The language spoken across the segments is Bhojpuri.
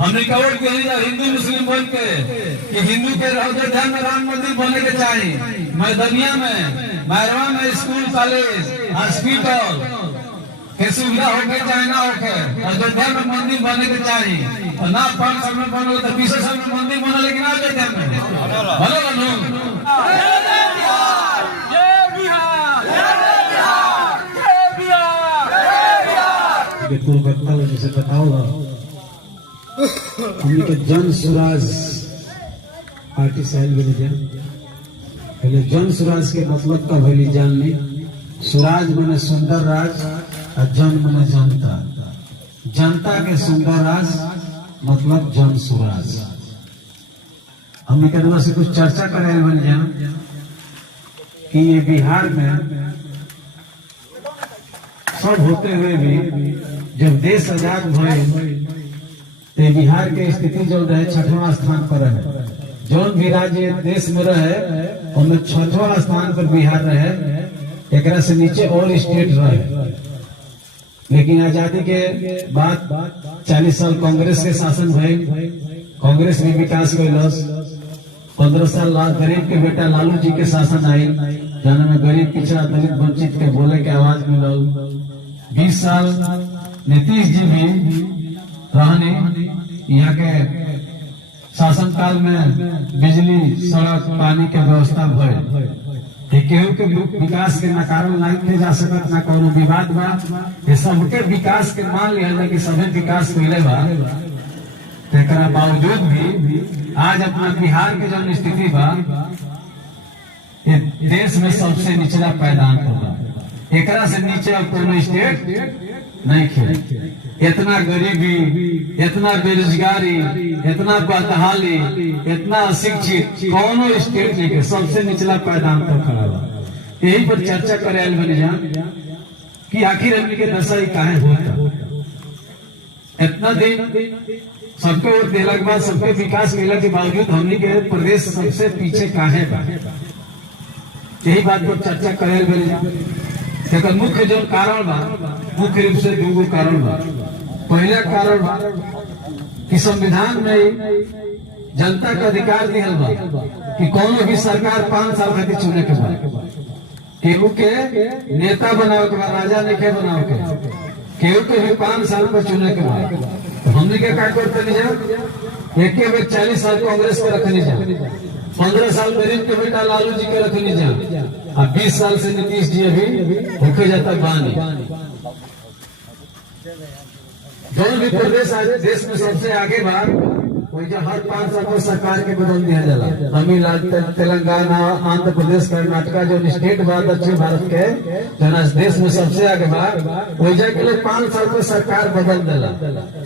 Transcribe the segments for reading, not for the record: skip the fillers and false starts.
हमने का वोट के हिंदू मुस्लिम बोल के कि हिंदू के अयोध्या में राम मंदिर बने के चाहिए, मैदनिया में, मैरवा में स्कूल कॉलेज हॉस्पिटल के सुविधा होके चाहे ना होके अयोध्या में मंदिर बने के चाहिए। और ना 5 साल में बनल तो 20 साल में मंदिर बनल, लेकिन अयोध्या में भले बनू। कोलकाता में जैसे बताऊंगा हमने के जन स्वराज पार्टी से आयल बने जान पहले जन स्वराज के मतलब का भली जान ली। स्वराज मने सुंदर राज और जन मने जनता, जनता के सुंदर राज मतलब जन स्वराज। हमने कहना से कुछ चर्चा करे बन जान कि ये बिहार में सब होते हुए भी जब देश आजाद भइल तो बिहार के स्थिति जो रहे 6वां स्थान पर रहे। जौन भी राज्य देश में रहे उनमें 6वां स्थान पर बिहार रहे, एक से नीचे और स्टेट रहे। लेकिन आजादी के बाद 40 साल कांग्रेस के शासन भइल, कांग्रेस भी विकास कैलस। 15 साल गरीब के बेटा लालू जी के शासन आयल, जाने में गरीब पिछड़ा दलित वंचित के बोले के आवाज मिलल। 20 साल नीतीश जी भी रहने, यहाँ के शासन काल में बिजली सड़क पानी के व्यवस्था भइल। केहू के विकास के नकारल नहीं जा सकत, ना कोनो विवाद बा। ये सबके विकास के मान लिया कि सभी विकास कैले बा। तेकरा बावजूद भी आज अपना बिहार के जो स्थिति बा देश में सबसे निचला पायदान होगा। एकरा से नीचे अब कोनो स्टेट नहीं खेल। इतना गरीबी, इतना बेरोजगारी, इतना बदहाली, इतना अशिक्षित कोनो स्टेट नहीं के सबसे निचला पायदान पर खड़ा बा। यही पर चर्चा करे आयल बने जान कि आखिर हमने के दशा काहे होता। इतना दिन सबके वोट देला के बाद, सबके विकास मिला के बावजूद हमने के प्रदेश सबसे पीछे काहे बा। यही बात पर चर्चा करे आयल बने जान। मुख्य जो कारण बा, मुख्य रूप से 2 कारण बा। पहला कारण बा कि संविधान में जनता का अधिकार दिहल बा कि कोनो भी सरकार 5 साल खातिर चुने के बाद केहू के नेता बनावे के बाद, राजा नहीं के बनावे के, केहू के भी 5 साल पर चुने के बाद। तो हमने के का करते नहीं जा, एक 40 साल कांग्रेस के रखनी जा, 15 साल गरीब के बेटा लालू जी के रखनी जा, और 20 साल से नीतीश जी अभी होके जाता बानी। जो भी प्रदेश आज देश में सबसे आगे बा, वही हर 5 साल पर सरकार के बदल दिया जाला। तमिलनाडु, तेलंगाना, आंध्र प्रदेश, कर्नाटका जो स्टेट बा दक्षिण भारत के जो देश में सबसे आगे बा, वही के लिए 5 साल पर सरकार बदल देला।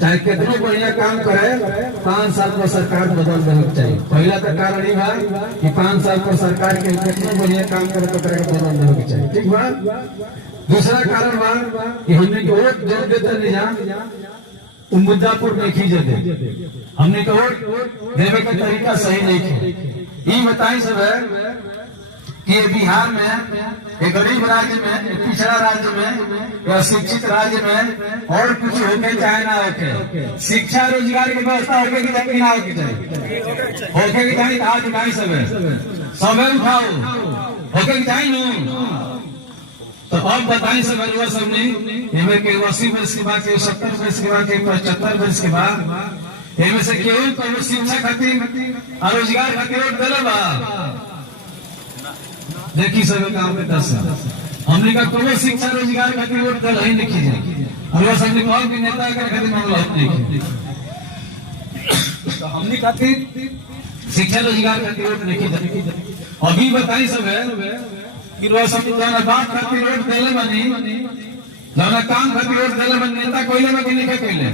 चाहे कितना बढ़िया काम करे, 5 साल पर सरकार बदल देना चाहिए। पहला तो कारण ही बा कि 5 साल पर सरकार के कितना बढ़िया काम करे तो बदल देना चाहिए। ठीक बा। दूसरा कारण बा कि हमने के वोट जो देते नहीं जा मुद्दा पर नहीं खींचे दे। हमने का वोट देवे का तरीका सही नहीं थे। ये बताई सब है कि बिहार में एक गरीब राज्य में, पिछड़ा राज्य में या शिक्षित राज्य में और कुछ होके चाहे ना होके, शिक्षा रोजगार की व्यवस्था होके कि ना होके चाहिए, होके कि चाहिए। आज उठाई सब है, सबे उठाओ होके कि चाहिए नू। तो अब बताई सब सबने इनमें के 80 वर्ष के बाद, के 70 वर्ष के बाद, के 75 वर्ष के बाद इनमें से केवल कोनो शिक्षा खातिर और रोजगार खातिर वोट देले बा। देखी सब काम में 10 हमने का कोनो शिक्षा रोजगार खातिर वोट देले ही नहीं कीजिए। और वो सबने कहा कि नेता के खातिर मामला नहीं कीजिए। तो हमने खातिर शिक्षा रोजगार खातिर वोट नहीं कीजिए। अभी बताई सब है कि जौना बात खातिर वोट देले बनी, जौना काम खातिर वोट देले बनी, नेता कोइले में कि नहीं कोइले,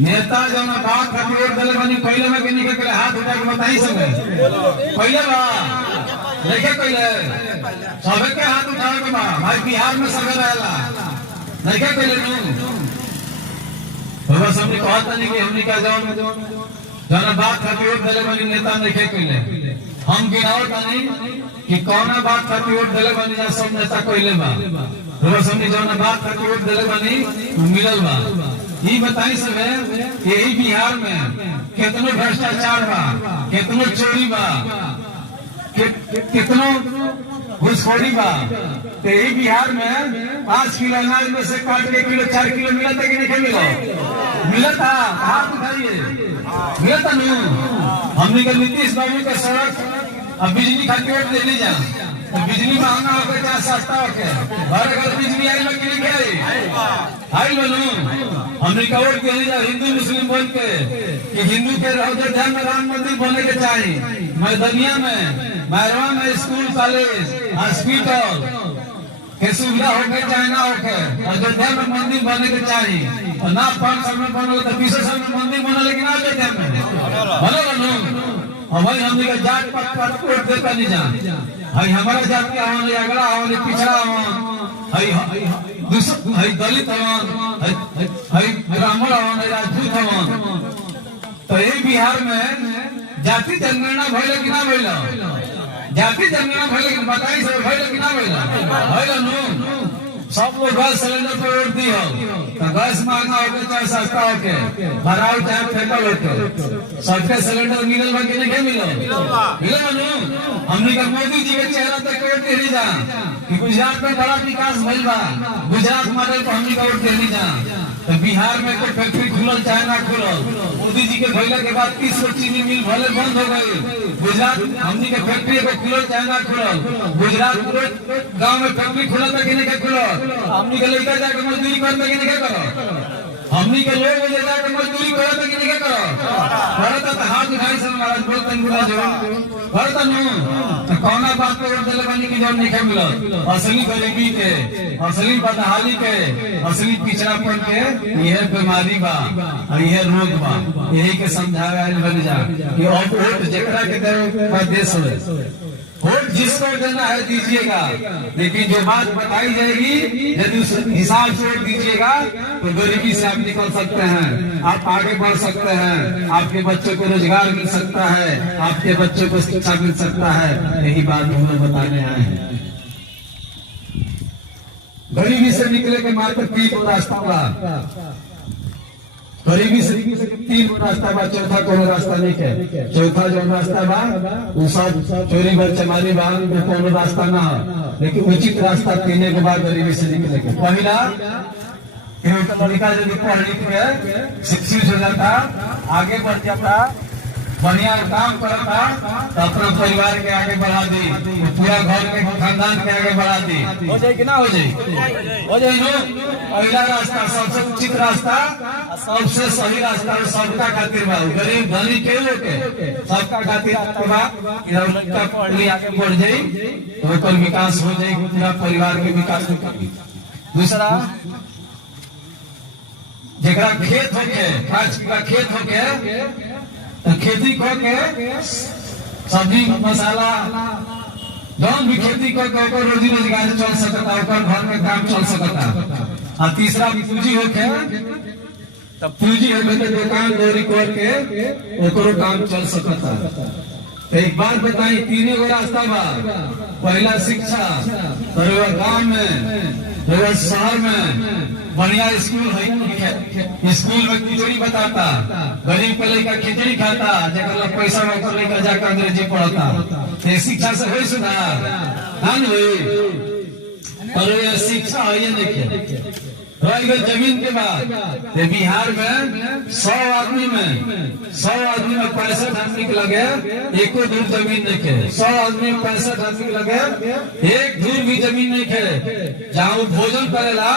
नेता जौना बात खातिर वोट देले बनी कोइले में कि नहीं कोइले, हाथ उठा के बताई सब कोइले बा लेके कोइले सबे के हाथ उठावे के बा। भाई बिहार में सब रहेला लेके कोइले नु बाबा सबने कहता नहीं कि हमनी का जौना बात खातिर वोट देले बनी नेता नहीं कोइले। हम गिनावत नहीं कि कौना बात खातिर वोट देले बनी जा सब नेता कोइले बा। हमनी जौना बात खातिर वोट देले बनी मिलल बा। ये बताई सब है यही बिहार में कितनो भ्रष्टाचार बा, कितनो चोरी बा, कितनो घुसखोरी बा। तो यही बिहार में 5 किलो अनाज में से काट के किलो 4 किलो मिला था कि नहीं मिला? मिला था, हाथ उठाइए, मिला था नहीं? हमने कहा नीतीश बाबू का सड़क अब बिजली खाती वोट दे ली जा, तो बिजली महंगा होकर क्या सस्ता होकर हर घर बिजली आई लोग नहीं गए आई बोलू। हमने कहा वोट दे ली जा हिंदू मुस्लिम बोल के कि हिंदू के अयोध्या में राम मंदिर बने के चाहिए, मैदनिया में मैरवा में स्कूल कॉलेज हॉस्पिटल के सुविधा होके चाहे ना होके अयोध्या में मंदिर बने के चाहिए। और ना 5 साल में बनल तो 20 साल में मंदिर बनल लेकिन अयोध्या में बनल। और भाई हमने का जात पात वोट देता नहीं जा, भाई हमारा जात के हवन अगला हवन पिछड़ा हवन हई दलित हवन हई ब्राह्मण हवन राजपूत हवन। तो यही बिहार में जाति जनगणना भइल कि ना भइल? जाति जनगणना भइल कि बताई सब भइल कि ना भइल? नु सब लोग गैस सिलेंडर पे वोट दी हो, तो गैस महंगा होके चाहे सस्ता होके भराव चाहे फेंकल होके सबके सिलेंडर मिलल बा कि नहीं मिलल? मिलल नु। हमने का मोदी जी के चेहरा तक वोट दे जा कि गुजरात में बड़ा विकास भइल बा, गुजरात मॉडल पर हमने का वोट दे जा। तो बिहार में कोई फैक्ट्री खुलल चाहे ना खुलल, मोदी जी के भइला के बाद 30 चीनी मिल भले बंद हो गई। गुजरात हमनी के फैक्ट्री को खुलल चाहे ना खुलल, गुजरात गांव में फैक्ट्री खुलल था कि नहीं खुलल? हमनी के लड़का जाके मजदूरी करता कि नहीं करो? हमनी के लोग ले जाके मजदूरी करता कि नहीं करो? करता तो हाथ उठाई से महाराज बोलते बुला जो करता नु। कौना बात पे वोट देले बनी की जौन नहीं मिलल? असली गरीबी के, असली बदहाली के, असली पिछड़ापन के यह बीमारी बा और यह रोग बा। यही के समझावे आइल बन जा कि अब वोट जेकरा के दे देश हो, वोट जिसको देना है दीजिएगा, लेकिन जो बात बताई जाएगी यदि उस हिसाब से वोट दीजिएगा तो गरीबी से आप निकल सकते हैं, आप आगे बढ़ सकते हैं, आपके बच्चों को रोजगार मिल सकता है, आपके बच्चों को शिक्षा मिल सकता है। यही बात हम लोग बताने आए हैं। गरीबी से निकले के मात्र 3 रास्ता बा, गरीबी से 3 रास्ता बा, चौथा कोनो रास्ता नहीं है। चौथा जो रास्ता बा वो सब चोरी बदचमारी बा, कोनो रास्ता ना हो। लेकिन उचित रास्ता पीने के बाद गरीबी से निकले के पहला लड़का यदि पढ़ लिख के शिक्षित हो जाता, आगे बढ़ जाता, बढ़िया काम करता तो अपना परिवार के आगे बढ़ा दी, पूरा घर के खानदान के आगे बढ़ा दी। हो जाए कि ना हो जाए? हो जाए नो। पहला रास्ता सबसे उचित रास्ता, सबसे सही रास्ता सबका खातिर बा, गरीब धनी के लोग सबका खातिर लड़का पढ़ ली आगे बढ़ जाये तो विकास हो जाए, पूरा परिवार के विकास हो। दूसरा जरा खेत होके 5 बीघा खेत होके तो खेती करके सब्जी मसाला जौन भी खेती करके रोजी रोजगार चल सकता, घर में काम चल सकता। और तीसरा पूंजी होके तो पूंजी होके तो दुकान दौरी करके ओकरो काम चल सकता। तो एक बात बताई, 3 गो रास्ता बा। पहला शिक्षा, गाँव में शहर में बढ़िया स्कूल है, स्कूल में खिचड़ी बताता, गरीब का लड़का खिचड़ी खाता, जगह पैसा वैसा लेकर जाकर अंग्रेजी पढ़ता। ये शिक्षा से हुई सुधार और ये शिक्षा है नहीं। जमीन के बाद बिहार में 100 आदमी में 65 आदमी के लगे एको धूर जमीन नहीं है। 100 आदमी में 65 आदमी के लगे एक धूर भी जमीन नहीं है। जहाँ वो भोजन करेला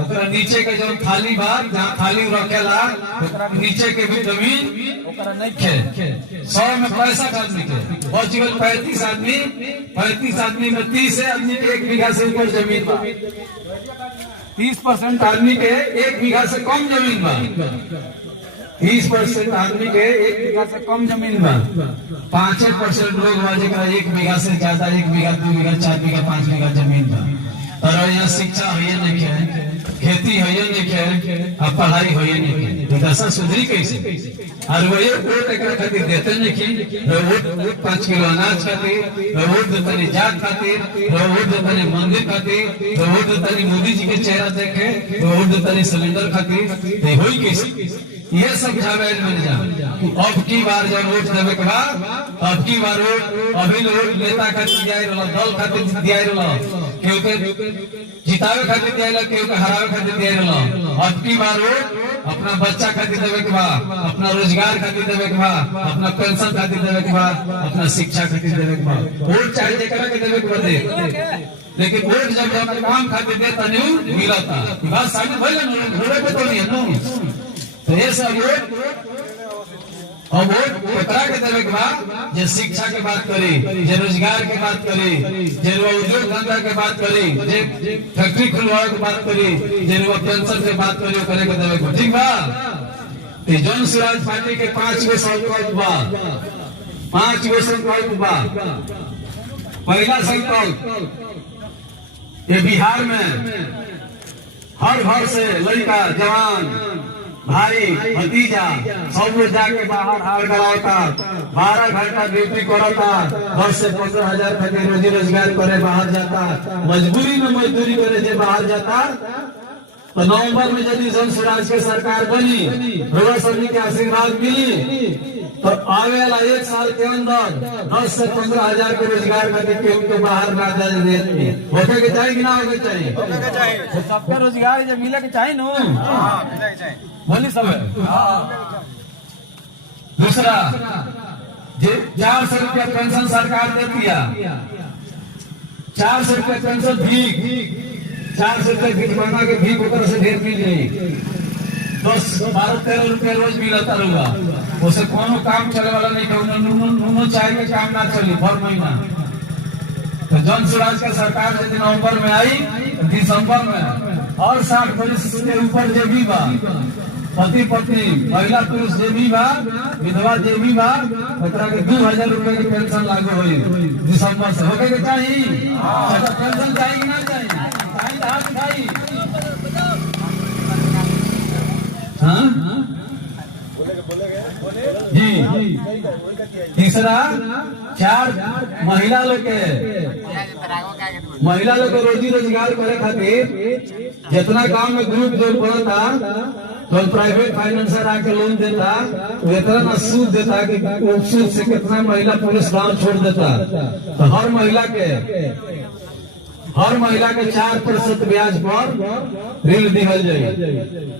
ओकरा नीचे के जो खाली बात जहाँ खाली रखेला नीचे के भी जमीन ओकरा नहीं है। 100 में 65 आदमी के बच गए 35 आदमी। 35 आदमी में 30 आदमी के 1 बीघा से ऊपर जमीन बा। 30% आदमी के 1 बीघा से कम जमीन बा। 30% आदमी के 1 बीघा से कम जमीन बा। 5% लोग बा जेकरा 1 बीघा से ज्यादा 1 बीघा 2 बीघा 4 बीघा 5 बीघा जमीन बा। और यहाँ शिक्षा है नहीं है। खेती है नहीं के अब पढ़ाई है नहीं के दशा सुधरी कैसे और वही वोट एक खातिर देते नहीं की वोट 5 किलो अनाज खातिर वोट देते जात खातिर वोट देते मंदिर खातिर वोट देते मोदी जी के चेहरा देखे वोट देते सिलेंडर खातिर होई कैसे ये सब जावेद मिल जा अब की बार जब वोट देवे के बाद अब की बार वोट अभी वोट नेता खातिर दिया रहला दल खातिर दिया रहला क्योंकि जितावे खातिर दिया रहला क्योंकि हरावे खातिर दिया रहला अब की बार वोट अपना बच्चा खातिर देवे के बाद अपना रोजगार खातिर देवे के बाद अपना पेंशन खातिर देवे के बाद अपना शिक्षा खातिर देवे के बाद वोट चाहे जेकरा के देवे के बाद लेकिन वोट जब काम खातिर देता नहीं मिलता बात साबित भइल न घोड़े पे तो नहीं है तो ये सब और वोट कतरा के देवे के बाद जे शिक्षा के बात करी जे रोजगार के बात करी जे उद्योग धंधा के बात करी जे फैक्ट्री खुलवाए के बात करी जे पेंशन के बात करी करे के देवे के ठीक बा ते जन स्वराज पार्टी के 5 गो संकल्प बा 5 गो संकल्प बा पहला संकल्प ये बिहार में हर घर से लड़का जवान भाई भतीजा सब लोग जाके बाहर हार कराता 12 घंटा ड्यूटी करता 10 से 15 हजार खातिर रोजी रोजगार करे बाहर जाता मजबूरी में मजदूरी करे जे बाहर जाता तो नवंबर में यदि जन स्वराज के सरकार बनी भगवान सभी के आशीर्वाद मिली तो आवे वाला 1 साल के अंदर 10 से 15 हजार के रोजगार खातिर के उनको बाहर ना जाने देते होके के चाहिए कि ना होके चाहिए सबका रोजगार जब मिले के चाहिए नो मिले के चाहिए बोली सब दूसरा 400 रुपया पेंशन सरकार देती है 400 रुपया पेंशन भीख 400 रुपया भीख बना के भीख ऊपर से ढेर मिल जाएगी 10-12-13 रुपया रोज मिलता रहेगा उसे कोनो काम चले वाला नहीं चाहे के काम ना चली हर महीना तो जन स्वराज का सरकार यदि नवंबर में आई दिसंबर में और 60 वर्ष के ऊपर जो भी बा पति पत्नी महिला पुरुष जे भी बा विधवा जे भी बा ओकरा के 2000 रुपए की पेंशन लागू होई दिसंबर से होके के चाहिए पेंशन चाहिए कि ना चाहिए हाथ भाई हाँ जी तीसरा 4 महिला लोग के रोजी रोजगार करे खातिर जितना काम में ग्रुप जोड़ पड़ता तो प्राइवेट फाइनेंसर आके लोन देता वो इतना सूद देता कि सूद से कितना महिला पुरुष गांव छोड़ देता तो हर महिला के 4% ब्याज पर ऋण दिहल जाए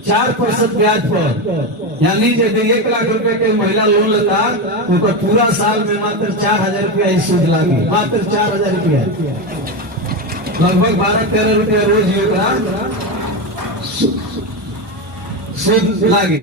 4% ब्याज पर यानी यदि 1 लाख रुपए के महिला लोन लेता तो उनको पूरा साल में मात्र 4000 रुपया ही सूद लागी मात्र 4000 रुपया लगभग 12-13 रुपया रोज सूद लागी।